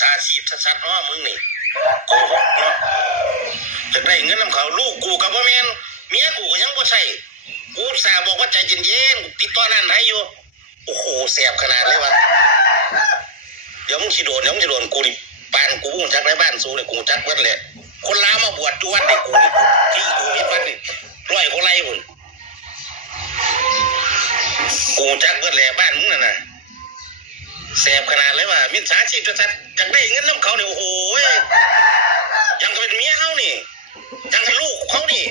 ชาชีพชัดๆเนาะมึงนี่โกหกเนาะจะได้เงินนำเขาลูกกูกับพ่อแม่เมียกูก็ยังบ่ใช่กูสาบอกว่าใจเย็นๆติดต่อนั่นให้อยู่โอ้โหแสบขนาดเลยวะเดี๋ยวมึงสิโดนกูดิบ้านกูมึงจักในบ้านสู้เนี่ยกูจักเบิดเลยคนลาวมาบวชจวนนี่กูที่กูเห็นมันนี่ร้อยกว่าไร่พุ่นกูจักเบิดเลยบ้านมึงน่ะแสบขนาดเลยว่ะมิจฉาชีพชัดๆจักได้เงินน้ำเขาเนี่ยโอ้โหยังก็เป็นเมียเขานี่ยังกับลูกเขานี่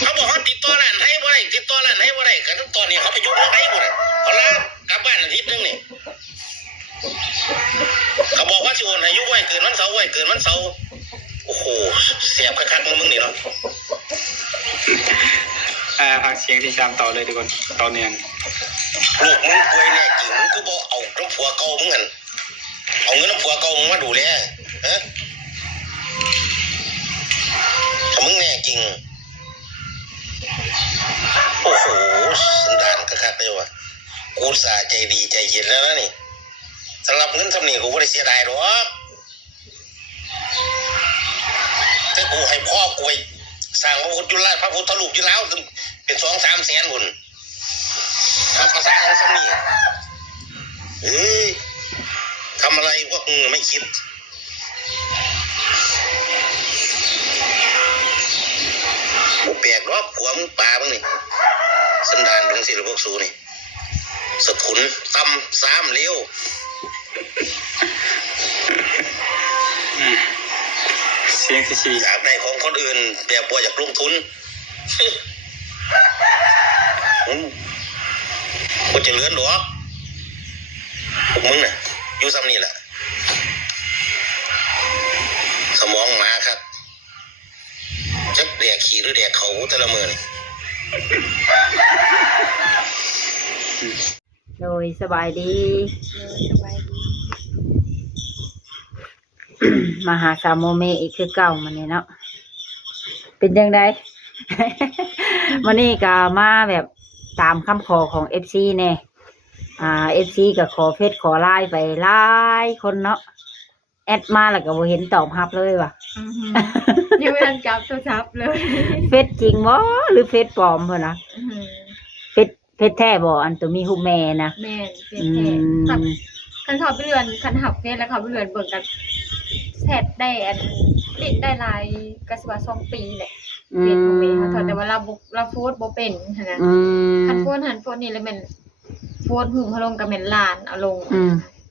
เขาบอกเขาติดต่อร้านให้บ่ได้ติดต่อร้านให้บ่ได้กันตอนนี้เขาไปยุ่งอะไรบ่ได้เขาลากลับบ้านอาทิตย์นึงนี่เขาบอกว่าสิโอนอายุไว้เกินวันเสาร์โอ้โหเสียบคักๆมึงนี่เนาะพักเสียงที่ตามต่อเลยทุกคนต่อเนื่องลูกมึงป่วยเนี่ยจริงมึงก็บอกเอาน้ำผัวเก่ามึงกันเอาเงินน้ำผัวเก่ามึงมาดูแลฮะถ้ามึงแน่จริงโอ้โหสันดานคักๆเลยว่ะกูสาใจดีใจเย็นแล้วนะนี่สำหรับเงินทำนี่กูไม่ได้เสียดายหรอกแต่กูให้พ่อกูไปสร้างพระพุทธรูปอยู่แล้วเป็น2-3 แสนบุญทำภาษาของสำนีทำอะไรพวกมึงไม่คิดกูแปลกหรอกผัวมึงป่ามึงนี่สันดานตรงสิหรือพวกสูนี่สะทุนตำซ้ำเลี้ยวเสียงที่สี่อยากได้ของคนอื่นแบบบ่อยากลงทุนกูจะเลื่อนหรอพวกมึงน่ะอยู่ซ้ำนี่แหละสมองหมาครับจักแดกขี้หรือแดกเขาแต่ละมือนี่โดยสบายดีมาหาสาวโมเมอีกคือเก่ามันนี่เนาะเป็นยังไง วันนี้ก็มาแบบตามคำขอของ FC แน่FC ก็ขอเฟซขอไลน์ไปไลน์คนเนาะแอดมาแล้วก็บ่เห็นตอบรับเลยว่ะยังไม่ทันจับโทรศัพท์เลยเฟซจริงบ่หรือเฟซปลอมเพิ่นนะเฟซแท้บ่อันตัวมีรูปแม่นะแม่เฟซแท้คันเขาไปเรือนคันหับเฟซแล้วเขาไปเรือนเบิ่งกันแชทได้ติดได้หลายก็สิว่า2 ปีแหละเฟซของแม่เขาแต่ว่าเราโพสต์บ่เป็นหั่นน่ะคันโพสต์นี่แล้วแม่นโพสต์หึงเขาลงก็แม่นล้านเอาลง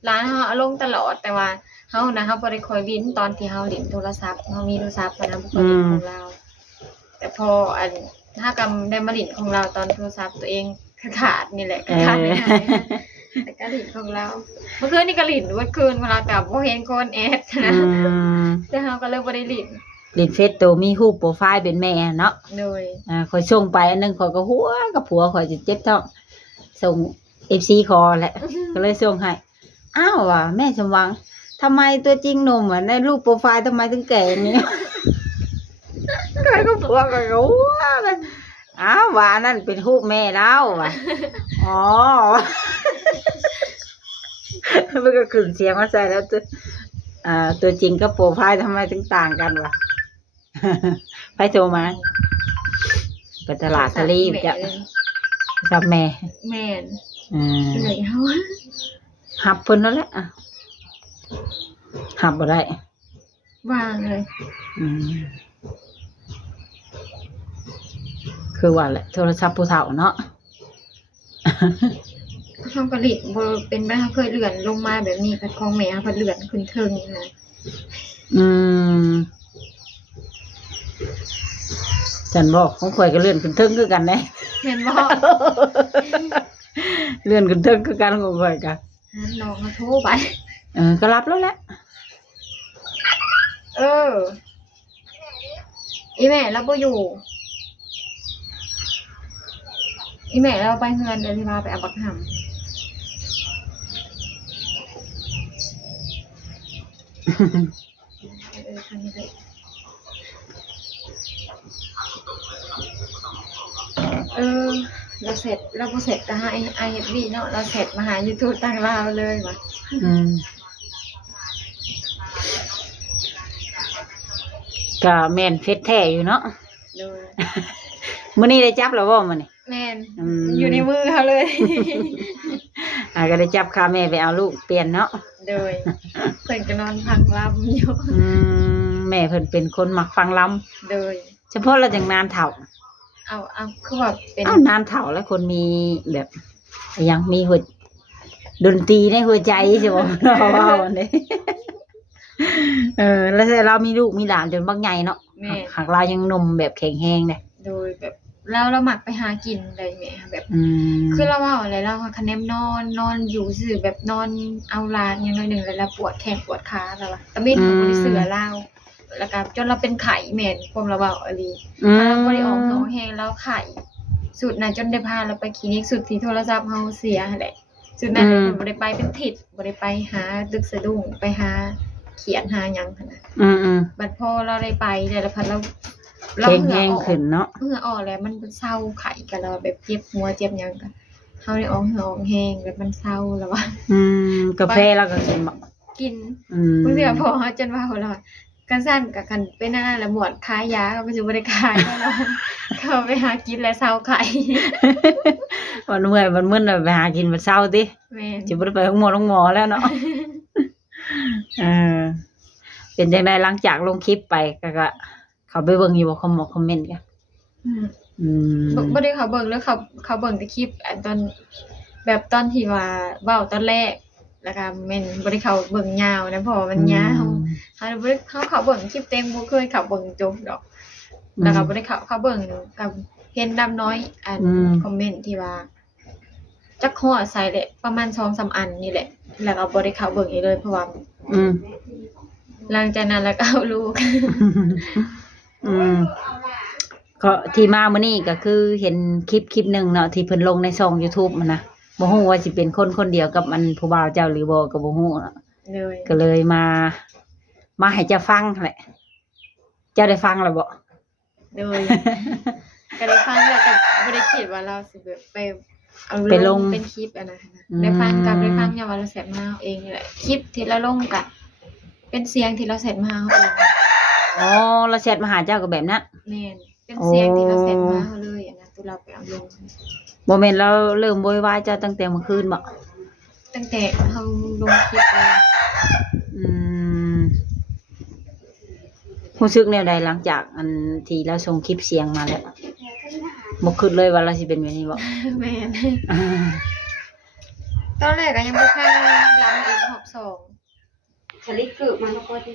ล้านเฮาเอาลงตลอดแต่ว่าเฮานะเฮาบ่ได้คอยลิ้นตอนที่เฮาเล่นโทรศัพท์เฮามีโทรศัพท์นะบ่ค่อยเล่นของเราแต่พอถ้ากำได้มาลิ้นของเราตอนโทรศัพท์ตัวเองขาดนี่แหละขาดไม่ได้แต่ก็ลิ้นของเราเมื่อคืนนี่ก็ลิ้นวันคืนเวลากับบ่เห็นคนแอดนะแต่เฮาก็เลยบ่ได้ลิ้นเฟซตัวมีรูปโปรไฟล์เป็นแม่เนาะโดยข่อยส่งไปอันนึงข่อยก็หัวกับผัวข่อยจะเจ็บท้องส่ง FC คอแหละก็เลยส่งให้อ้าวว่ะแม่สมหวังทำไมตัวจริงหนุ่มในรูปโปรไฟล์ทำไมถึงแก่อย่างนี้ก็ผัวก็รู้เลยอ้าวว่านั่นเป็นรูปแม่แล้วว่ะอ๋อมันก็ขึ้นเสียงมาใส่แล้วตัวจริงกับโปรไฟล์ทำไมถึงต่างกันวะไปโทรมาไปตลาดทะเลจะจับแม่เลยเฮาหับเพิ่นนั่นแหละหับบ่ได้วางเลยคือว่าแหละโทรศัพท์ผู้เฒ่าเนาะเฮาก็ลิ้นบ่เป็นบ่เคยเลื่อนลงมาแบบนี้กับของแม่เพิ่นเลื่อนขึ้นเทิงนะฉันบอกของข่อยก็เลื่อนขึ้นเทิงคือกันได้เห็นบ่เลื่อนขึ้นเทิงคือกันของข่อยก็น้องมาโทรไปก็รับแล้วแหละอีแม่เราบ่อยู่อีแม่เราไปเฮือนเดี๋ยวสิพาไปเอาบักหำเราเสร็จเราพอเสร็จก็ให้ไอเฮ็ดดีเนาะเราเสร็จมาหา YouTube ต่างลาวเลยว่ะ ก็แม่นเฟซแท้อยู่เนาะ โดย มื้อนี้ได้จับแล้วบ่มื้อนี้ แม่น อืม อยู่ในมือเขาเลย ก็ได้จับค่าแม่ไปเอาลูกเปลี่ยนเนาะ โดยเพิ่นก็นอนพังลำอยู่ แม่เพิ่นเป็นคนมักฟังลำ โดย เฉพาะเราจังนานเฒ่า เอาคือว่าเป็น นานเฒ่าแล้วคนมีแบบยังมีหัวดนตรีในหัวใจใช่บ่ เราว่าวันนี้แล้วเรามีลูกมีหลานจนบักใหญ่เนาะ แม่ หากเรายังหนุ่มแบบแข็งแรงเลย โดยแบบเราหมักไปหากินอะไรแม่แบบ ม คือเราว่าอะไรเราคะแนนนอนอยู่ซื่อแบบนอนเอาลานอย่างน้อยหนึ่งแล้วเราปวดแขนปวดขาแล้วล่ะแต่ไม่ถึงบริเสือเราแล้วก็จนเราเป็นไข่แม่นความเราเบาอะไรถ้าเราบริออกท้องแห้งแล้วไข่สุดนั้นจนได้พาเราไปคลินิกสุดที่โทรศัพท์เราเสียแหละสุดนั้นบริไปเป็นทิศบริไปหาตึกสะดุ้งไปหาเขียนหาหยังขนาด บัดพอเราได้ไปแต่ละพันเรา แข็งแรงขึ้นเนาะ เหงื่อออกแล้วมันเศร้าไข่กันเราแบบเจ็บหัวเจ็บหยังกันเฮาได้ออกเหงื่อออกแห้งแบบมันเศร้าแล้วว่าก าแฟเราก็กินบ่ กินเมื่อพอเฮาจนว่าเรากันสั้นกับกันเป็นนั่นแล้วหมวดขายยาก็สิบ่ได้ขายแน่นอนเขาไปหากินแล้วเศร้าไข่ วันเมื่อยวันมึนไปหากินวันเช้าติ แม่น สิบ่ได้ไปโรงหมอแล้วเนาะ เป็นจังได๋หลังจากลงคลิปไปก็เขาไปเบิ่งอยู่บ่คอมเมนต์กัน บ่ได้เขาเบิ่งแล้วเขาเบิ่งแต่คลิปอันตอนแบบตอนที่ว่าเว้าตอนแรกแล้วก็แม่นบ่ได้เขาเบิ่งยาวนะเพราะว่ามันยาวเฮาบ่ได้เขาเบิ่งคลิปเต็มบ่เคยเขาเบิ่งจบดอกแล้วก็บ่ได้เขาเบิ่งกับเห็นดำน้อยอันคอมเมนต์ที่ว่าจักฮอดใส่แหละประมาณ 2-3 อันนี่แหละแล้วก็บ่ได้เขาเบิ่งอีกเลยเพราะว่าหลังจากนั้นแล้วก็เอาลูก ก็ที่มามื้อนี้ก็คือเห็นคลิปหนึงเนาะที่เพิ่นลงในช่อง YouTube มันนะบ่ฮู้ว่าสิเป็นคนเดียวกับมันผู้บ่าวเจ้าหรือบ่ก็บ่ฮู้เนาะ เลย ก็เลยมาให้เจ้าฟังแหละเจ้าได้ฟังแล้วบ่ เลยก็ได้ฟังแล้วก็บ่ได้คิดว่าเราสิแบบไปเอาลงเป็นคลิปอันนั้นนะได้ฟังอย่างว่าเราเสร็จมาเองนี่แหละคลิปที่เราลงก็เป็นเสียงที่เราเสร็จมาเอง อ๋อเราแชทมาหาเจ้าก็แบบนั้น แม่นเป็นเสียงที่เราเสร็จมาเขาเลยอันนั้นตัวเราไปเอาลง บ่แม่นเราเริ่มโวยวายเจ้าตั้งแต่เมื่อคืนบ่ ตั้งแต่เขาลงคลิปเลย รู้สึกแนวใดหลังจากอันที่เราส่งคลิปเสียงมาแล้วบ่คิดเลยว่าเราสิเป็นแบบนี้บ่ แม่นตอนแรกก็ยังบ่ทันลำอีกรอบ2 ฉลิเกิดมาแล้วก็ที่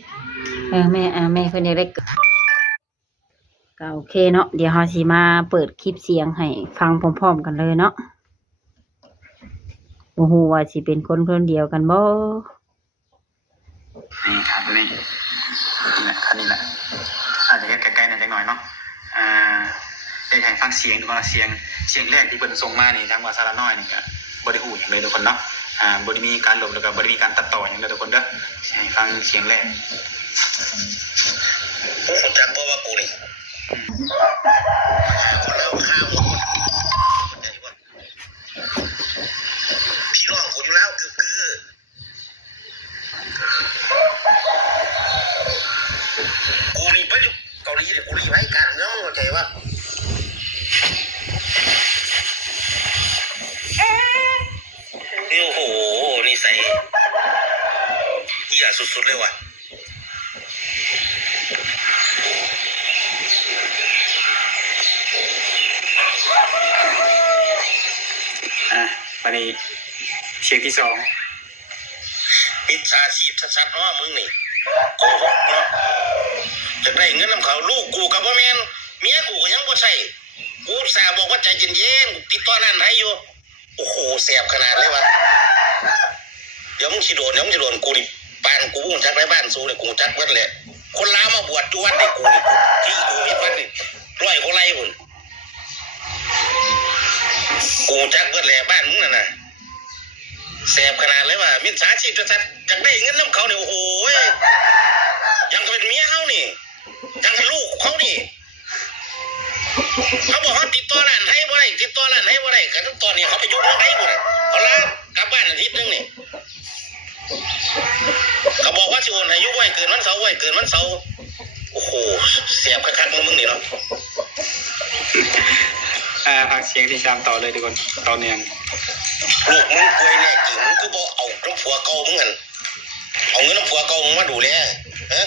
แม่เพิ่นอยากได้ก็โอเคเนาะเดี๋ยวเฮาสิมาเปิดคลิปเสียงให้ฟังพร้อมๆกันเลยเนาะบ่ฮู้ว่าสิเป็นคนเดียวกันบ่ นี่ครับนี่แหละคันนี้แหละอาจจะใกล้ๆหน่อยจังหน่อยเนาะได้ให้ฟังเสียงทุกคนเสียงแรกที่เพิ่นส่งมานี่ทางว่าสาระน้อยนี่ก็บ่ได้ฮู้หยังเลยทุกคนเนาะบ่ได้มีการลบแล้วก็บ่ได้มีการตัดต่อหยังเลยทุกคนเด้อให้ฟังเสียงแรก กูรู้จักบ่ว่ากูนี่คนเราข้ามหมดพี่น้องกูอยู่แล้วคือกูนี่ไปอยู่เกาหลีเนี่ยกูนี่ไว้การเมืองเข้าใจว่าโอ้โหนี่ใส่เหี้ยสุดๆเลยว่ะ วันนี้เสียงที่สอง มิจฉาชีพชัดๆเนาะมึงนี่โกหกเนาะจะได้เงินนำเขาลูกกูกับบ่แม่นเมียกูก็ยังบ่ใช่กูอุตส่าห์บอกว่าใจเย็นๆกูติดต่อนั่นให้อยู่โอ้โหแสบขนาดเลยวะเดี๋ยวมึงสิโดนกูนี่บ้านกูจักได้บ้านสูนี่กูจักเบิดแหละคนลาวมาบวชจวนให้กูนี่ที่กูเฮ็ดวัดนี่ร้อยกว่าไร่พุ่นกูจักเบิดแหละบ้านมึงน่ะแสบขนาดเลยว่ะมิจฉาชีพชัดๆจักได้เงินนำเขาเนี่ยโอ้โหยังก็เป็นเมียเขานี่ยังกับลูกเขานี่เขาบอกเขาติดต่อร้านให้บ่ได้กันตอนนี้เขาไปยุ่งเรื่องไหนบ่ได้เขาลากลับบ้านอาทิตย์นึงนี่เขาบอกว่าสิโอนให้อยู่ไว้เกินวันเสาร์ อ้โหเสียบคักๆมึงนี่เนาะ ฟังเสียงที่3ต่อเลยทุกคนต่อเนื่อง ลูกมึงป่วยแน่จริงมึงก็บ่เอาน้ำผัวเก่ามึงหั่นเอาเงินน้ำผัวเก่ามึงมาดูแลฮะ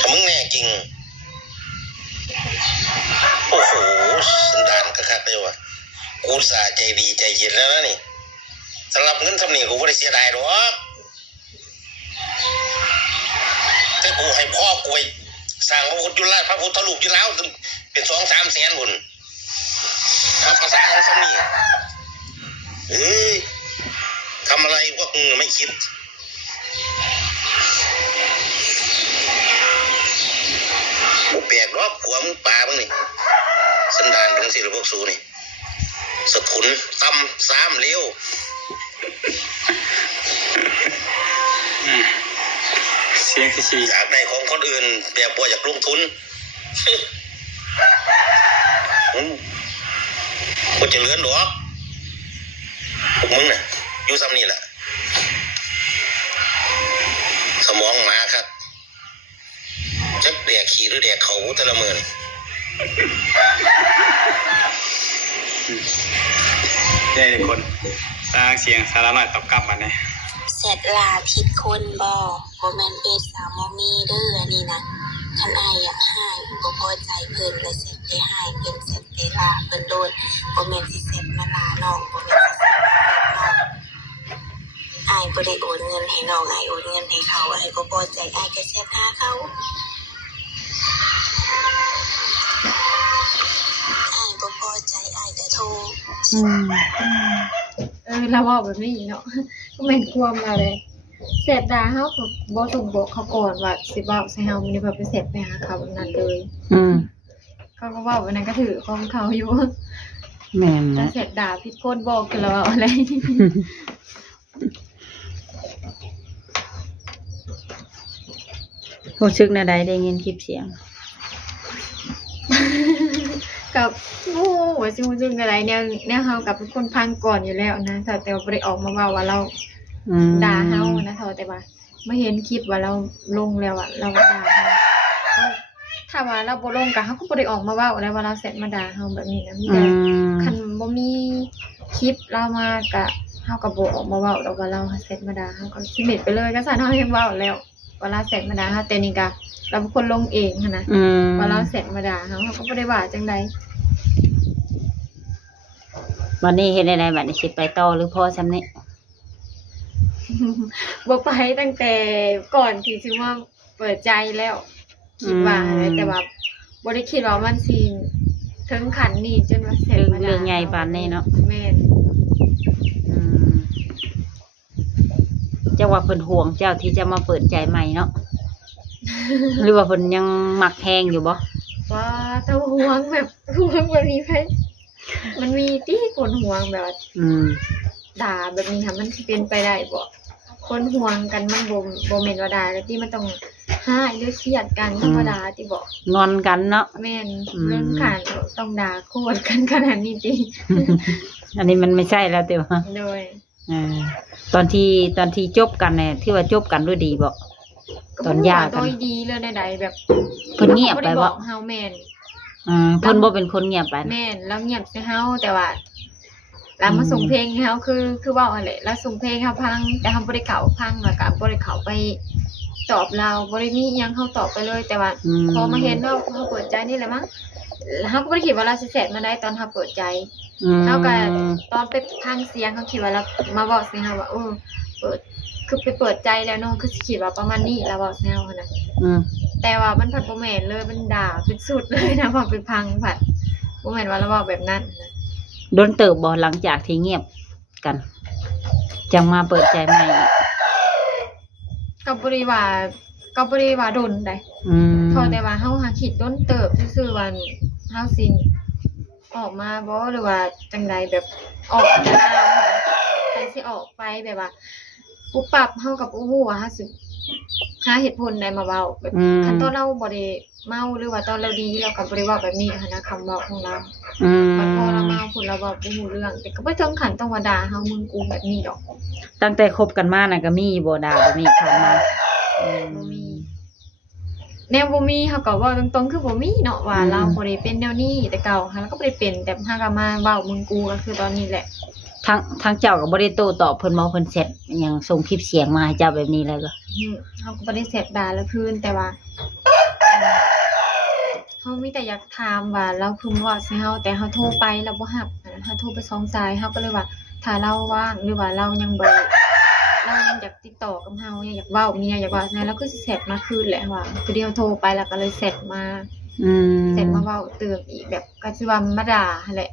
ถ้ามึงแน่จริงโอ้โหสันดานคักๆเลยว่ะกูอุตส่าห์ใจดีใจเย็นแล้วนะนี่สำหรับเงินสำนีกูบ่ได้เสียดายหรอกแต่กูให้พ่อกูไปสร้างพระพุทธรูปอยู่แล้วเป็น2-3 แสนหุ่นทำภาษาของสำนีเอ้ยทำอะไรพวกมึงไม่คิดกูแปลกหรอกผัวมึงป่ามึงนี่สันดานเป็นสิละพวกสูนี่สะทุนตำซ้ำเลี้ยว เสียงที่ อยากได้ของคนอื่นแบบบ่อยากลงทุนกูจะเลื่อนหรอกพวกมึงน่ะอยู่ซ้ำนี่แหละสมองหมาครับจักแดกขี้หรือแดกเขาแต่ละมือนี่ 4ได้ทุกคนฟังเสียงสาระน้อยตอบกลับมาเนี่ย เสร็จลาผิดคนบ่แม่นเอ็ดสาวโมมีเด้ออันนี้นะคันอายอยากให้บ่พอใจเพิ่นเลยเสร็จไปให้เพิ่นเสร็จไปลาเพิ่นโดนบ่แม่นสิเสร็จมาลาน้องบ่แม่นสิเสร็จมาลาน้องอายบ่ได้โอนเงินให้น้องอายโอนเงินให้เขาอายบ่พอใจอายก็เสร็จหาเขาอายบ่พอใจอายก็โทร เราบอกแบบนี้เนาะก็แม่นความเราเลยเสร็จด่าเฮาก็บ่ต้องบอกเขาก่อนว่าสิเว้าใส่เฮามันนี่แบบไปเสร็จไปหาเขาแบบนั้นเลย เขาก็เว้าแบบนั้นก็ถือของเขาอยู่ แม่น แต่ นะ เสร็จด่าผิดคนบอกกันแล้วอะไร รู้สึกแนวใดได้ยินคลิปเสียง กับโอ้ว่าสิฮู้จังอะไรแนวเฮากับเป็นคนพังก่อนอยู่แล้วนะแต่ว่าบ่ได้ออกมาเว้าว่าเราด่าเฮานะแต่ว่าไม่เห็นคลิปว่าเราลงแล้วอะเราด่าเฮาถ้าว่าเราบ่ลงก็เฮาก็บ่ได้ออกมาเว้าแล้วว่าเราเสร็จมาด่าเฮาแบบนี้นะมีแต่คันบ่มีคลิปเรามาก็เฮาก็บ่ออกมาเว้าดอกว่าเราเสร็จมาด่าเฮาก็สิเม็ดไปเลยก็ซั่นเฮาเฮ็ดเว้าแล้วว่าเราเสร็จมาด่าเฮาแต่นี่ก็เราเป็นคนลงเองหันนะว่าเราเสร็จมาด่าเฮาก็บ่ได้ว่าจังได วันนี้เฮ็ดได้บัดนี้สิไปต่อหรือพอซำนี้ บ่ไปตั้งแต่ก่อนที่สิมาเปิดใจแล้วคิดว่าแต่ว่าบ่ได้คิดว่ามันสิถึงขั้นนี้จนว่าเสร็จมาด่า เรื่องใหญ่ปานนี้เนาะ แม่น เจ้าว่าเพิ่นห่วงเจ้าที่จะมาเปิดใจใหม่เนาะ หรือว่าเพิ่นยังมักแฮงอยู่บ่ ว่าถ้าห่วงแบบนี้ไผมันมีที่คนห่วงแบบด่าแบบนี้ค่ะมันสิเป็นไปได้บ่คนห่วงกันมันบ่แม่นว่าด่าแล้วที่มันต้องห้ายหรือเครียดกันธรรมดาที่บ่ งอนกันเนาะ แม่นเรื่องการต้องด่าโคตรกันขนาดนี้ติ อันนี้มันไม่ใช่แล้วติว่า โดย ตอนที่จบกันเนี่ยที่ว่าจบกันด้วยดีบ่ตอนหย่ากัน โดยดีเรื่องใดๆแบบ เพิ่นเงียบไปบ่ เฮาแม่น เพิ่นบ่เป็นคนเงียบไปนะ แม่นแล้วเงียบใส่เฮาแต่ว่าแล้วมาส่งเพลงให้เฮาคือเว้าอะไรแล้วส่งเพลงเฮาพังแต่เฮาบ่ได้เข้าพังแล้วก็บ่ได้เข้าไปตอบเราบ่ได้มีหยังเฮาตอบไปเลยแต่ว่าพอมาเห็นว่าเฮาเปิดใจนี่แหละมั้งเฮาก็บ่ได้คิดว่าเราสิเสร็จมาได้ตอนเฮาเปิดใจเฮาก็ตอนไปพังเสียงเฮาคิดว่าเรามาเว้าใส่เฮาว่าเปิดคือไปเปิดใจแล้วเนาะคือสิคิดว่าประมาณนี้แล้วเว้าใส่เฮาหั่นน่ะแต่ว่ามันผัดบ่แม่นเลยมันด่าเป็นสุดเลยนะพอไปพังผัดบ่แม่นว่าเราเว้าแบบนั้นนะ โดนเติบบ่หลังจากที่เงียบกันจังมาเปิดใจใหม่ ก็บ่ได้ว่าโดนได้พอแต่ว่าเฮาหาคิดโดนเติบซื่อๆว่าเฮาสิออกมาบ่หรือว่าจังไดแบบออกมาแล้วค่ะใครสิออกไปแบบว่าปุ๊บปั๊บเฮากับฮู้ว่าเฮาสิหาเหตุผลใดมาเว้าแบบคันตอนเราบ่ได้เมาหรือว่าตอนเราดีเราก็บ่ได้เว้าแบบนี้หันนะคำเว้าของเรามันพอเราเมาพุ่นเราเว้าบ่ฮู้เรื่องแต่ก็บ่ถึงขั้นต้องว่าด่าเฮามึงกูแบบนี้ดอก ตั้งแต่คบกันมาน่ะก็มีบ่ด่าแบบนี้ผ่านมา บ่มีแนวบ่มีเฮาก็เว้าตรงๆคือบ่มีเนาะว่าเราบ่ได้เป็นแนวนี้แต่เก่าหั้นแล้วก็บ่ได้เป็นแต่หาก็มาเว้ามึงกูก็คือตอนนี้แหละ ทางเจ้าก็บ่ได้โต้ตอบเพิ่นบ่เพิ่นเสร็จอิหยังส่งคลิปเสียงมาให้เจ้าแบบนี้เลยก็ เฮาก็บ่ได้เสร็จด่าแล้วคืนแต่ว่าเฮามีแต่อยากถามว่าเราคือว่าใส่เฮาแต่เฮาโทรไปเราบ่รับเฮาโทรไป2สายเฮาก็เลยว่าถ้าเราว่างหรือว่าเรายังอยากติดต่อกับเฮาอยากเว้าเนี่ยอยากว่าใช่แล้วคือสิเสร็จมาคืนแหละว่าคือเดียวโทรไปแล้วก็เลยเสร็จมาเสร็จมาเว้าเติมอีกแบบก็สิว่ามาด่าหั่นแหละ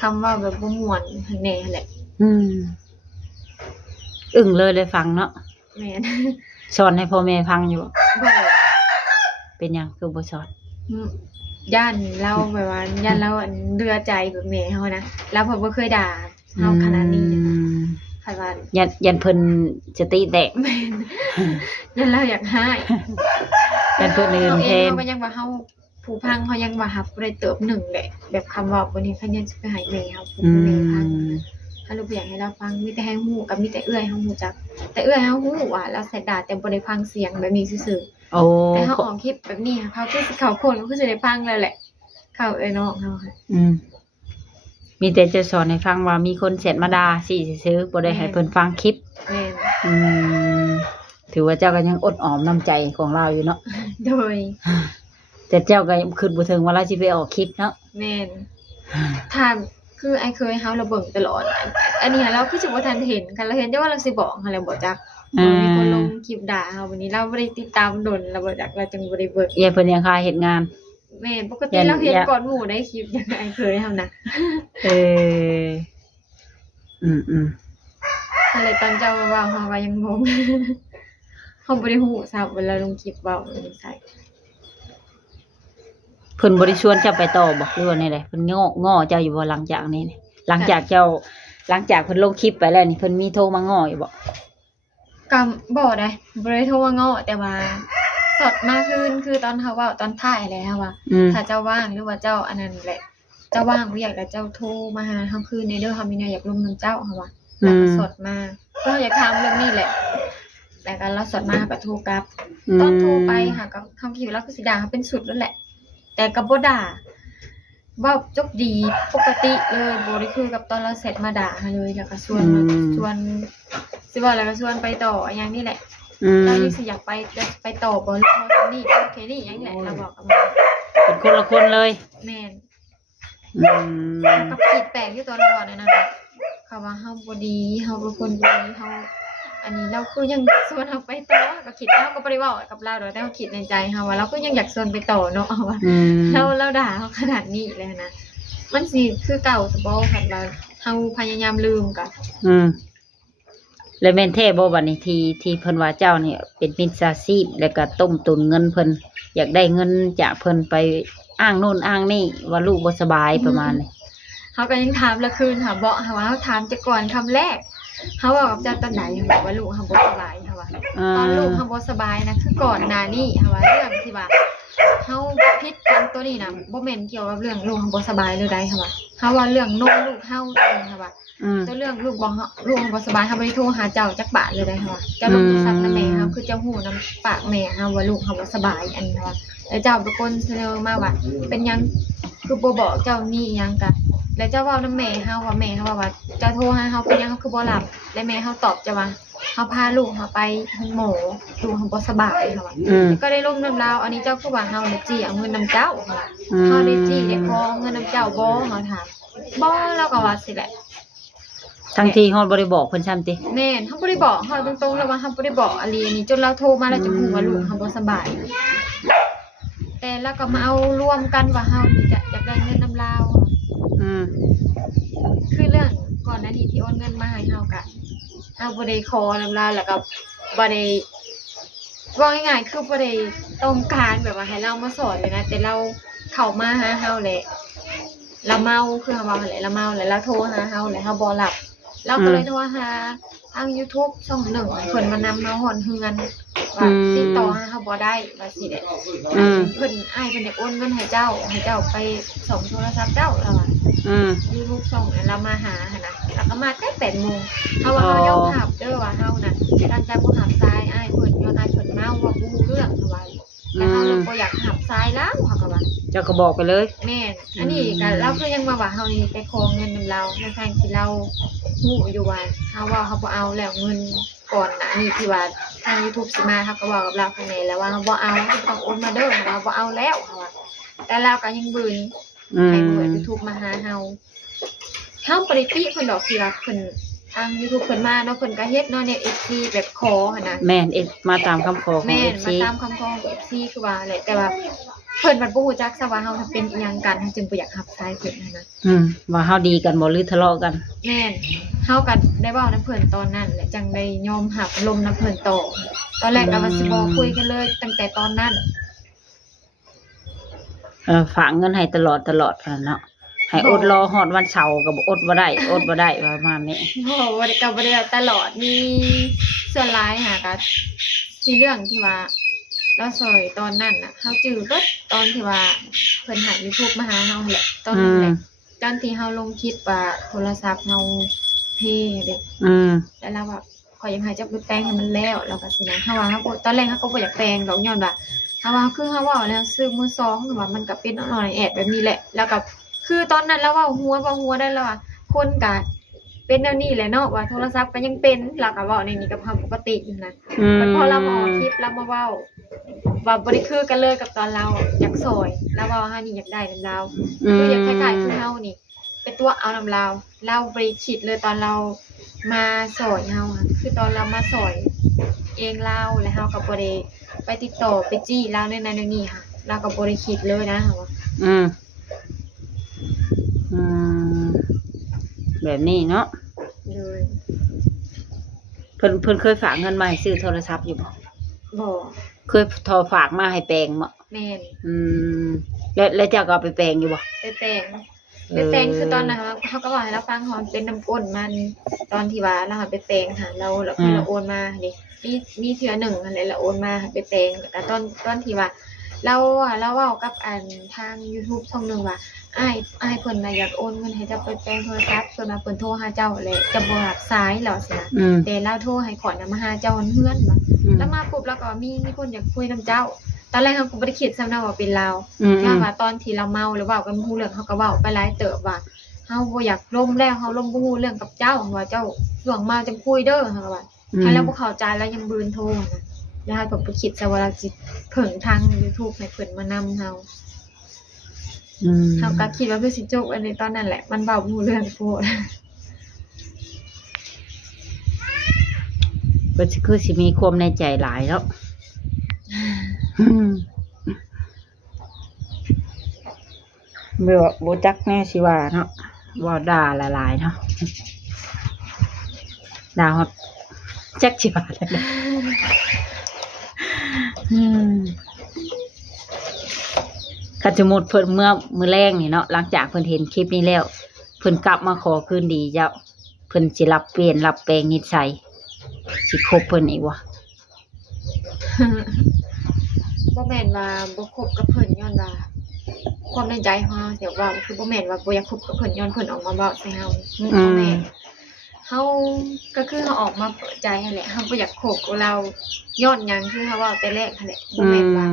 คำว่าแบบบ่ม่วนหั่นแน่หั่นแหละ อึ้งเลยฟังเนาะ แม่น สอนให้พ่อแม่ฟังอยู่บ่ บ่ เป็นหยังคือบ่สอน ย่านเราแบบว่าย่านเราอันเดือใจแบบแม่เฮานะแล้วเพิ่นบ่เคยด่าเฮาขนาดนี้คันว่า ยันเพิ่นสติแตก แม่นย่านเราอยากให้ ยันเพิ่นอื่น เฮา แท เอง น เฮาก็ยังว่าเฮาผู้พังเฮายังว่ารับบ่ได้เติบหนึ่งแหละแบบคำเว้าบ่นี้เพิ่นยังสิไปให้แม่เฮาผู้แม่พังถ้าลูกอยากให้เราฟังมีแต่ให้ฮู้กับมีแต่เอื้อยเฮาฮู้จักแต่เอื้อยเฮาฮู้ว่าเราใส่ด่าแต่บ่ได้ฟังเสียงแบบนี้ซื่อ โอ้ ๆแต่เฮาออกคลิปแบบนี้เขาคือสิเขาคนก็คือสิได้ฟังแล้วแหละเขาเอ้ยน้องเฮาค่ะ มีแต่จะสอนให้ฟังว่ามีคนเสร็จมาด่าสิซื้อบ่ได้ให้เพิ่นฟังคลิป แม่น ถือว่าเจ้าก็ยังอดออมน้ำใจของเราอยู่เนาะ โดย แต่เจ้าก็คิดบ่ถึงว่าเราสิไปออกคลิปเนาะ แม่นถามคือไอ้เคยเฮาเราเบิ่งตลอดอันนี้เราคือสิบ่ทันเห็นคันเราเห็นแต่ว่าเราสิบอกหั่นแหละบ่จักมีคนลงคลิปด่าเฮาวันนี้เราบ่ได้ติดตามดนเราบ่จักเราจึงบ่ได้เบิ่ง ยายเพิ่นยังคาเฮ็ดงาน แม่นปกติเราเห็นก่อนหมู่ได้คลิปอย่างไอ้เคยเฮานะ อะไรตอนเจ้าเว้าเฮาว่ายังงง เฮาบ่ได้ฮู้ซับเวลาลงคลิปเว้าจังไส เพิ่นบ่ได้ชวนเจ้าไปต่อบ่หรือว่าแนวใดเพิ่นง้อเจ้าอยู่บ่หลังจากนี้นี่หลังจากเพิ่นลงคลิปไปแล้วนี่เพิ่นมีโทรมาง้ออยู่บ่ ก็บ่ได้บ่ได้โทรมาง้อแต่ว่าสดมากขึ้นคือตอนเฮาเว้าตอนท้ายแล้วว่าถ้าเจ้าว่างหรือว่าเจ้าอันนั้นแหละเจ้าว่างบ่อยากแล้วเจ้าโทรมาหาเฮาคืนนี้เด้อเฮามีแนวอยากร่วมนํเจ้าเฮาว่าแล้วก็สดมาก็อยากถามเรื่องนี้แหละแต่ก็เราสดมาก็โทรกลับตอนโทรไปหาก็คำคิดว่าเราคือสิด่าเฮาเป็นสุดแล้วแหละแต่ก็บ่ด่าเว้าจบดีปกติเลยบ่ได้คือกับตอนเราเสร็จมาด่าเฮาเลยแล้วก็ชวนสิว่าแล้วก็ชวนไปต่ออย่างนี้แหละเราสิอยากไปต่อบ่หรือพอนี่โอเคนี่อย่างนี้แหละเราบอกกับมัน เป็นคนละคนเลย แม่นกับคิดแปลกอยู่ตัวเราว่านั่นน่ะเขาว่าเฮาบ่ดีเฮาเป็นคนบ่ดีเฮาอันนี้เราคือยังชวนเฮาไปต่อก็คิดเฮาก็บ่ได้เว้ากับเราดอกแต่เฮาคิดในใจเฮาว่าเราก็ยังอยากชวนไปต่อเนาะว่าเราด่าเฮาขนาดนี้เลยนะมันสิคือเก่าซะบ่คันว่าเฮาพยายามลืมก็ แล้วแม่นแท้บ่บัดนี้ที่เพิ่นว่าเจ้านี่เป็นมิจฉาชีพแล้วก็ต้มตุนเงินเพิ่นอยากได้เงินจากเพิ่นไปอ้างโน่นอ้างนี่ว่าลูกบ่สบายประมาณนี้ เขาก็ยังถามละคืนถามบอกว่าเขาถามจะก่อนคำแรกเขาบอกกับเจ้าตอนไหนบอกว่าลูกเขาบ่สบายค่ะว่าตอนลูกเขาบ่สบายนะคือก่อนหน้านี้ค่ะว่าเรื่องที่ว่าเขาพิษกันตัวนี้นะบ่แม่นเกี่ยวกับเรื่องลูกเขาบ่สบายเลยได้ค่ะว่าเขาว่าเรื่องนมลูกเฮาเองค่ะว่าตัวเรื่องลูกเขาบ่สบายเขาบ่ได้โทรหาเจ้าจักบาทเลยได้ค่ะว่าเจ้าลูกซับนำแม่เขาคือเจ้าหู้นำปากแม่เฮาว่าลูกเขาบ่สบายอันนี้ค่ะแล้วเจ้าเป็นคนเสนอมาว่าเป็นยังคือบ่บอกเจ้านี่หยังกันแล้วเจ้าเว้านำแม่เฮาว่าแม่เฮาว่าเจ้าโทรหาเฮาเป็นยังเฮาคือบ่รับและแม่เฮาตอบจะว่าเฮาพาลูกเฮาไปหาหมอลูกเฮาบ่สบายค่ะว่าก็ได้ลงนำลาวอันนี้เจ้าคือว่าเฮาได้จี้เอาเงินนำเจ้าค่ะเฮาได้จี้ได้ขอเงินนำเจ้าบ่เฮาถามบ่เราก็ว่าสิแหละทั้งที่ฮอดบ่ได้บอกเพิ่นซ้ำติ แม่นเฮาบ่ได้บอกเฮาตรงๆแล้วว่าเฮาบ่ได้บอกอันนี้จนเราโทรมาแล้วจะฮู้ว่าลูกเฮาบ่สบายแต่แล้วก็มาเอารวมกันว่าเฮานี่จะอยากได้เงินนำลาวคือเรื่องก่อนหน้านี้ที่โอนเงินมาให้เฮาก็เฮาบ่ได้ขอนำลาวแล้วก็บ่ได้ว่าง่ายๆคือบ่ได้ต้องการแบบว่าให้เรามาสอนเลยนะแต่เราเข้ามาหาเฮาแหละเราเมาคือเฮาเมาแหละเราเมาแล้วเราโทรหาเฮาแล้วเฮาบ่รับเราก็เลยโทรหาทาง YouTube ช่องหนึ่งเพิ่นมานำเฮาฮอดเฮือนว่าติดต่อหาเฮาบ่ได้ว่าสิได้เพิ่นอ้ายเพิ่นได้โอนเงินให้เจ้าไปส่งโทรศัพท์เจ้าแล้วว่าYouTube ส่งแล้วเรามาหาหั่นน่ะ แล้วก็มาแต่8 โมงเฮาว่าเฮายอมหับเด้อว่าเฮาน่ะตั้งใจบ่หับทรายอ้ายเพิ่นย้อนอ้ายเพิ่นเมาว่าบ่รู้เรื่องเฮาว่าแต่เฮาเลยบ่อยากหับทรายแล้วเฮาก็ว่า เจ้าก็บอกไปเลย แม่นอันนี้ก็เราคือยังมาว่าเฮานี่ไปขอเงินนำเราในทางที่เราฮู้อยู่ว่าเฮาว่าเฮาบ่เอาแล้วเงินก่อนหน้านี้ที่ว่าทาง YouTube สิมาเฮาก็บอกกับเราข้างในแล้วว่าเฮาบ่เอาต้องโอนมาเด้อเราบ่เอาแล้วเฮาว่าแต่เราก็ยังบืน ให้เปิด YouTube มาหาเฮาบ่ได้ติเพิ่นดอกที่ว่าเพิ่นทาง YouTube เพิ่นมาเนาะเพิ่นก็เฮ็ดเนาะเนี่ย FC แบบขอหั่นน่ะ แม่นเอ็ดมาตามคำขอของ แม่น FC มาตามคำขอของ FC คือว่าแหละแต่ว่าเพิ่นมันบ่ฮู้จักซะว่าเฮาเป็นอีหยังกันเฮาจึงบ่อยากรับสายเพิ่นนั่นน่ะ ว่าเฮาดีกันบ่หรือทะเลาะกัน แม่นเฮาก็ได้เว้านำเพิ่นตอนนั้นแหละจังได้ยอมรับลมนำเพิ่นต่อตอนแรกก็ว่าสิบ่คุยกันเลยตั้งแต่ตอนนั้น ฝากเงินให้ตลอดเนาะให้อดรอฮอดวันเสาร์ก็บ่อดบ่ได้ประมาณนี้ บ่ได้ก็บ่ได้ตลอดมีส่วนหลายหาก็สิเรื่องที่ว่าเราซอยตอนนั้นน่ะเฮาจื้อเบิดตอนที่ว่าเพิ่นหา YouTube มาหาเฮาแหละตอนนั้นแหละตอนที่เฮาลงคลิปว่าโทรศัพท์เฮาเพเด้ แล้วเราแบบขอยยังหายจากไปแปลงให้มันแล้วเราก็สินะเฮาว่าเฮาบ่ตอนแรกเฮาก็บ่อยากแปลงดอกย้อนว่าเฮาว่าคือเฮาเว้าแล้วซื้อมือสองหรือว่ามันก็เป็นออนแอดแบบนี้แหละ แล้วก็คือตอนนั้นเราเว้าหัวได้แล้วว่าคนก็เป็นแนวนี้แหละเนาะว่าโทรศัพท์ก็ยังเป็นแล้วก็เว้าในนี้กับความปกติอยู่นะแต่พอเรามาออกคลิปเรามาเว้าว่าบ่ได้คือกันเลยกับตอนเราอยากซอยแล้วเว้าเฮานี่อยากได้นำเราคืออยากคล้ายๆคือเฮานี่เป็นตัวเอานำเราบ่ได้คิดเลยตอนเรามาสอนเฮาอะคือตอนเรามาสอนเองเราแล้วเฮาก็บ่ได้ไปติดต่อไปจี้เราในนั้นในนี้ค่ะเราก็บ่ได้คิดเลยนะว่า แบบนี้เนาะ เลย เพิ่นเคยฝากเงินมาให้ซื้อโทรศัพท์อยู่บ่ บ่ เคยโทรฝากมาให้แปลงบ่ แม่น แล้วเจ้าก็เอาไปแปลงอยู่บ่ ไปแปลงคือตอนนั้นเขาก็บอกให้เราฟังเขาเป็นน้ำก้นมันตอนที่ว่าเราหาไปแปลงหาเราแล้วให้เราโอนมาดิมีเทื่อหนึ่งอะไรเราโอนมาให้ไปแปลงแต่ตอนที่ว่าเราเว้ากับอันทาง YouTube ช่องนึงว่าอ้ายเพิ่นน่ะอยากโอนเงินให้เจ้าไปแปลงโทรศัพท์เพิ่นมาเพิ่นโทรหาเจ้าแหละจะบ่รับสายแล้วสินะแต่เราโทรให้ขอนะมาหาเจ้าเฮือนว่าแล้วมาปุ๊บแล้วก็มีคนอยากคุยนํเจ้าตอนแรกเราก็บ่ได้คิดซ้ำนะว่าเป็นเราว่าตอนที่เราเมาหรือเว้ากันบ่ฮู้เรื่องเขาก็เว้าไปหลายเติบว่าเฮาบ่อยากล้มแล้วเฮาล้มบ่ฮู้เรื่องกับเจ้าว่าเจ้าช่วงเมาจังคุยเด้อเฮาก็ว่าถ้าเราบ่เข้าใจแล้วยังบืนโทรนะแล้วเฮาก็ไปคิดซะว่าเราสิเพิ่งทาง YouTube ให้เพิ่นมานำเฮาเฮาก็คิดว่าคือสิจบอันนี้ตอนนั้นแหละมันเว้าบ่ฮู้เรื่องโพด เพิ่นคือสิมีความในใจหลายแล้วบ่จักแน่สิว่าเนาะว่าด่าหลายๆเนาะด่าฮอดจักสิว่าแล้วคันสมมุติเพิ่นเมื่อมื้อแรงนี่เนาะหลังจากเพิ่นเห็นคลิปนี้แล้วเพิ่นกลับมาขอคืนดีเจ้าเพิ่นสิรับเปลี่ยนรับแปลงนิสัยสิคบเพิ่นอีกวะ บ่แม่นว่าบ่คบกับเพิ่นย้อนว่าความในใจเฮาเดี๋ยวว่าคือบ่แม่นว่าบ่อยากคบกับเพิ่นย้อนเพิ่นออกมาเว้าใส่เฮาบ่แม่นเฮาก็คือเฮาออกมาเปิดใจนั่นแหละเฮาบ่อยากคบกับเราย้อนหยังคือเฮาเว้าแต่แรกนั่นแหละบ่แม่นว่า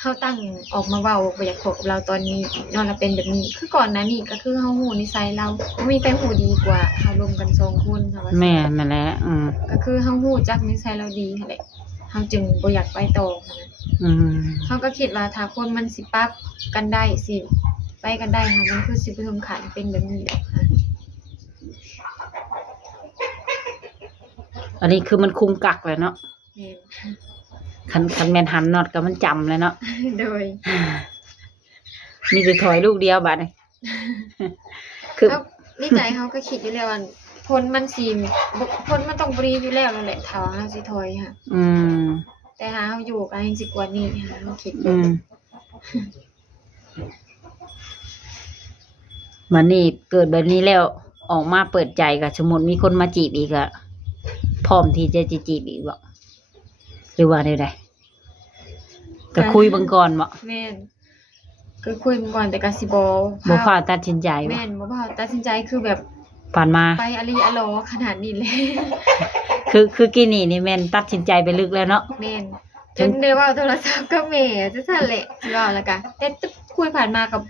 เฮาตั้งออกมาเว้าบ่อยากคบกับเราตอนนี้ย้อนเราเป็นแบบนี้คือก่อนหน้านี้ก็คือเฮาฮู้นิสัยเราบ่มีใครฮู้ดีกว่าเฮารวมกัน2คนค่ะว่า แม่นั่นแหละก็คือเฮาฮู้จักนิสัยเราดีนั่นแหละเฮาจึงบ่อยากไปต่อนะเขาก็คิดว่าถ้าคนมันสิปรับกันได้สิไปกันได้ค่ะมันคือสิไปถึงขั้นเป็นแบบนี้แหละค่ะ อันนี้คือมันคุมกักเลยเนาะ แม่น คันแม่นหันน็อตก็มันจำเลยเนาะ โดย มีแต่ถอยลูกเดียวบัดนี้ คือ แล้วนิสัยเขาก็คิดอยู่แล้วว่าผลมันสิผลมันต้องบ่ดีอยู่แล้วนั่นแหละถ้าว่าเฮาสิถอยค่ะแต่หาเฮาอยู่ก็ยังสิกว่านี้ค่ะเฮาคิดอยู่ วันนี้เกิดแบบนี้แล้วออกมาเปิดใจกับสมมุติมีคนมาจีบอีกอะพร้อมที่จะจีบอีกบ่หรือว่าใดๆก็คุยเบิ่งก่อนบ่ แม่นก็คุยกันก่อนแต่ก็สิบ่ พาตัดสินใจบ่ แม่นบ่พาตัดสินใจคือแบบ ผ่านมา ไปอลีอโลขนาดนี้เลย คือกินนี่แม่นตัดสินใจไปลึกแล้วเนาะ แม่นจนได้เว่าโทรศัพท์กับแม่จะสั่นแหละสิเว่าแล้วก็แต่คุยผ่านมากับ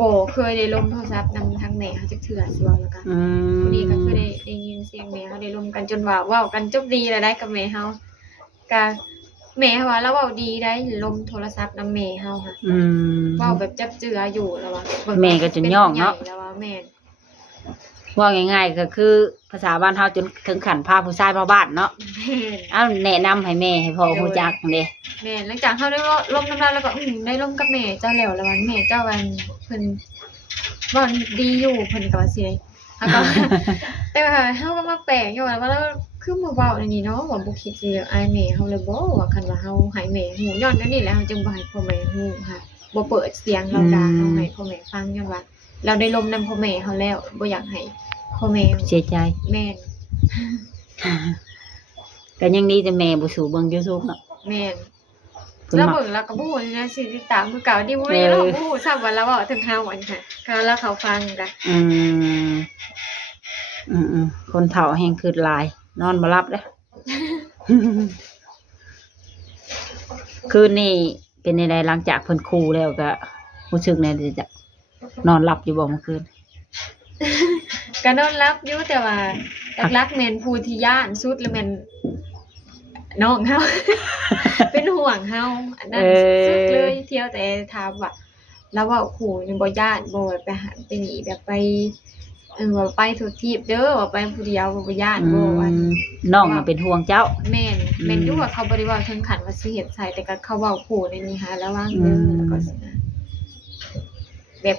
บ่เคยได้ลมโทรศัพท์นำทางแม่เขาจักเทื่อสิเว่าแล้วก็ วันนี้ก็คือได้ยินเสียงแม่เขาได้ร่วมกันจนว่าเว้ากันจบดีแล้วได้กับแม่เขาก็แม่เขาว่าเราเว้าดีได้ลมโทรศัพท์นำแม่เขาค่ะเว้าแบบจับเจืออยู่แล้วว่า แม่ก็จนย่องเนาะ ป็ผู้ใหญ่แล้วว่าแม่ ว่าง่ายๆก็คือภาษาบ้านเฮาจนถึงขั้นพาผู้ชายมาบ้านเนาะ แม่น เอ้าแนะนำให้แม่ให้พ่อฮู้จักเด้ แม่นหลังจากเขาได้ร่มน้ำลายแล้วก็ได้ร่มกับแม่เจ้าแล้วแล้ววันแม่เจ้าวันเพิ่นเว้าดีอยู่เพิ่นก็ว่าสิแล้วก็ แต่ว่าเฮาก็มาแปลกอยู่ว่าเราคือมาเว้าอันนี้เนาะว่าบ่คิดสิอายแม่เฮาเลยบ่ว่าคันว่าเฮาให้แม่ฮู้ย้อนนั่นนี่แหละเฮาจึงบ่ให้พ่อแม่ฮู้ค่ะบ่เปิดเสียงเราด่าเฮาให้พ่อแม่ฟังย้อนว่า เราได้ลมนำพ่อแม่เฮาแล้วบ่อยากให้พ่อแม่ เสียใจ แม่น ก็ยังดีแต่แม่บ่สู่เบิ่ง YouTube เนาะ แม่น เพิ่น แล้ว มัก เบิ่งแล้วก็บ่ฮู้นะสิติดตามคือเก่าที่บ่ได้เราบ่ฮู้ซ้ํว่าเราเว้าถึงเฮาอันค่ะค่ะแล้วเขาฟังก็ คนเฒ่าแห่งคืดหลาย นอนบ่หลับเด้อ คืนนี้เป็นจังไดหลังจากเพิ่นคูแล้วก็รู้สึกแน่จะนอนหลับอยู่บ่เมื่อคืน ก็นอนรับอยู่แต่ว่ารักๆแม่นผู้ที่ย้านสุดแล้วแม่นน้องเฮา เป็นห่วงเฮาอันนั้นสุดเลยเที่ยวแต่ถามว่าแล้วว่าโอ้โหนี่บ่ย้านบ่ไปหาไปหนีแบบไปว่าไปทุกทีบเด้อว่าไปผู้เดียวบ่ย้านบ่ว่า น้องน่ะเป็นห่วงเจ้า แม่นอยู่ว่าเขาบ่ได้เว้าถึงขั้นว่าสิเฮ็ดใส่แต่ก็เขาเว้าผู้ในนี้หาระวังเด้อแล้วก็สินะแบบ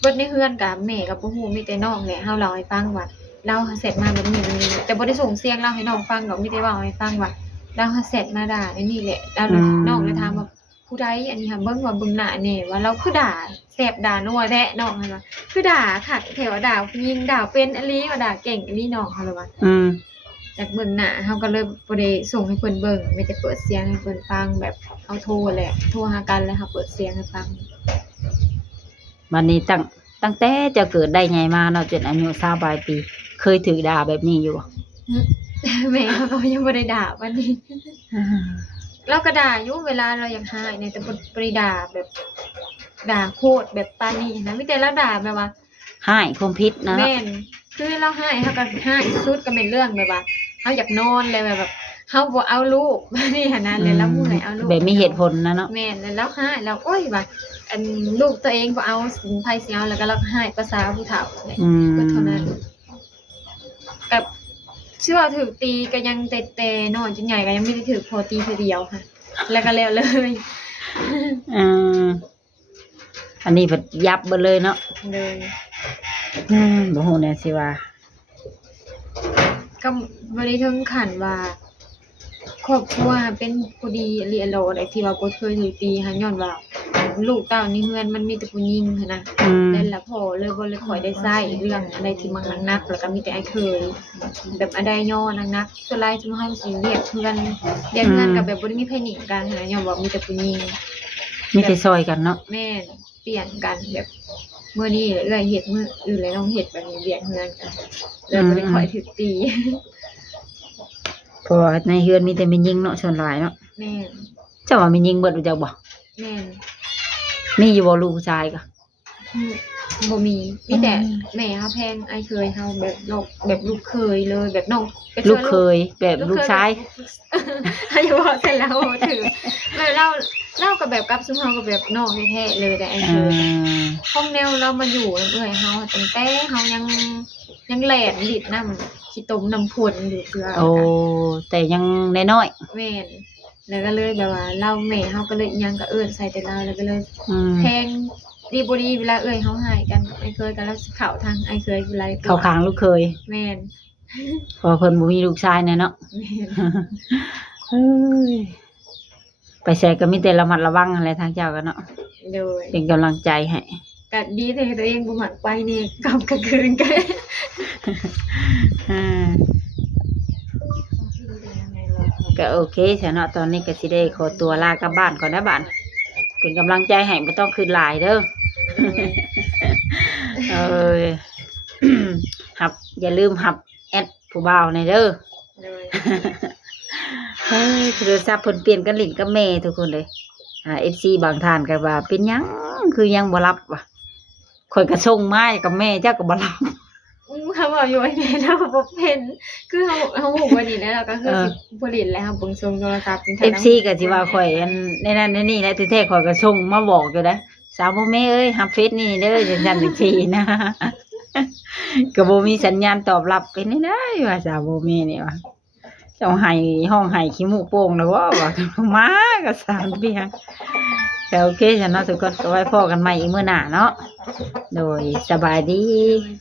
เบิดในเฮือนกับแม่ก็บ่ฮู้มีแต่น้องแหละเฮาเล่าให้ฟังว่าเราเสร็จมาแบบนี้แต่บ่ได้ส่งเสียงเล่าให้น้องฟังดอกมีแต่เว้าให้ฟังว่าเราเสร็จมาด่าในนี่แหละแล้วน้องเลยถามว่าผู้ใดอันนี้ค่ะเบิ่งว่าเบิ่งหน้าแน่ว่าเราคือด่าแซ่บด่านัวแท้น้องหั่นว่าคือด่าคักแถวด่าผู้หญิงด่าเป็นอลีว่าด่าเก่งอลีน้องเขาเลยว่าจากเบิ่งหน้าเฮาก็เลยบ่ได้ส่งให้เพิ่นเบิ่งมีแต่เปิดเสียงให้เพิ่นฟังแบบเอาโทรแหละโทรหากันแล้วค่ะเปิดเสียงให้ฟัง วันนี้ตั้งแต่จะเกิดได้ไงมาเนาะจนอายุ20ปลายปี เคยถือด่าแบบนี้อยู่บ่ แม่เขาก็ยังบ่ได้ด่าวันนี้ เราก็ด่าอยู่เวลาเราอยากหายเนี่ยแต่บ่ได้ด่าแบบด่าโคตรแบบปานนี้นะมีแต่เราด่าแบบว่า ให้ความผิดนะ แม่นคือเราหายเฮาก็หายสุดก็เป็นเรื่องแบบว่าเฮาอยากนอนเลยแบบเฮาบ่เอาลูก นี่หั่นน่ะเลยเราเมื่อยเอาลูก แบบมีเหตุผลนะเนาะ แม่นแล้วหายแล้วโอ้ยว่าอันลูกตัวเองบ่เอาสินไผสิเอาแล้วก็เราหายภาษาผู้เฒ่าเนี่ยก็เท่านั้นกับเชื่อถือตีก็ยังแต่น้อยจนใหญ่ก็ยังไม่ได้ถือพอตีทีเดียวค่ะ แล้วก็แล้วเลย อันนี้เพิ่นยับเบิดเลยเนาะ เลย บ่ฮู้แน่สิว่า ก็บ่ได้ถึงขั้นว่าครอบครัวเป็นผู้ดีเรียนโลได้ที่ว่าบ่เคยถือตีหันย้อนว่าลูกเต้านี่เฮือนมันมีแต่ผู้หญิงหันนะนั่นล่ะพ่อเลยบ่เลยค่อยได้ใช้เรื่องอะไรที่มันหนักๆแล้วก็มีแต่ไอ้เคยแบบอะไรย่อหนักๆส่วนหลายที่เฮาสิเรียกเพื่อนก็แบบบ่ได้มีไผหนิกันหันย้อนว่ามีแต่ผู้หญิง มีแต่ซอยกันเนาะ แม่นเปลี่ยนกันแบบมื้อนี้เอื้อยเฮ็ดมื้ออื่นเลยน้องเฮ็ดแบบนี้เรียกเฮือนกันแล้วบ่ได้ค่อยถูกตี เพราะว่าในเฮือนมีแต่แม่หญิงเนาะส่วนหลายเนาะ แม่น เจ้าว่าแม่หญิงเบิดรู้จักบ่ แม่น มีอยู่บ่ลูกผู้ชายก็ บ่มีแต่แม่เฮาแพงไอ้เคยเฮาแบบนอกแบบลูกเคยเลยแบบน้อง ลูกเคยแบบลูกชาย อายุบอกเสร็จแล้วถือแบบเราก็แบบกับซุมเฮาก็แบบน้องแท้ๆเลยแต่ไอ้เคยห้องแนวเรามาอยู่นำเอื้อยเฮาตั้งแต่เฮายังแหลนดิดน้ำขี้ต้มน้ำพ่นอยู่เทื่อ โอ้แต่ยังน้อย แม่นแล้วก็เลยแบบว่าเราแม่เฮาก็เลยอิหยังก็เอิ้นใส่แต่เราแล้วก็เลย ๆ แพงดีบ่ดีเวลาเอ้ยเฮาหายกันไอ้เคยกันแล้วสิเข้าทางไอ้เคยเวลา เข้าข้างลูกเคย แม่น เพราะเพิ่นบ่มีลูกชายแน่เนาะ แม่น เฮ้ยไปใส่ก็มีแต่ระมัดระวังอะไรทางเจ้ากันเนาะ โดย เป็นกำลังใจให้ ก็ดีแต่ตัวเองบ่มักไปนี่กลับกลางคืนกัน ก็โอเคเถอะเนาะตอนนี้ก็สิได้ขอตัวลากลับบ้านก่อนนะบ้านเป็นกำลังใจให้บ่ต้องคืนหลายเด้อ เอ้ย หับอย่าลืมหับแอดผู้บ่าวในเด้อ เลย เฮ้ยโทรศัพท์เพิ่นเปลี่ยนกันลิ้นกับแม่ทุกคนเลยFC บางท่านก็ว่าเป็นหยังคือยังบ่รับวะข่อยก็ส่งมากับแม่เจ้าก็บ่รับ เขาบอกอยู่ไอ้แม่เราบ่เป็นคือเขาหูบ่ดีแล้วเราก็คือสิบ่เล่นแล้วเบิ่งทรงโทรศัพท์ FC ก็สิว่าข่อยอันในนั้นในนี่แหละแท้ๆข่อยก็ส่งมาบอกอยู่นะสาวบ่แม่เอ้ยรับเฟซนี่เด้อจังซั่นจังซี่นะ ก็บ่มีสัญญาณตอบรับเป็นได้ว่าสาวบ่แม่นี่ว่าเจ้าให้ห้องให้ขี้มูกโป่งแล้วว่ามาก็สารเพียงแต่โอเคฉันเนาะทุกคนก็ไว้พอกันใหม่อีกมื้อหน้าเนาะโดยสบายดี มัน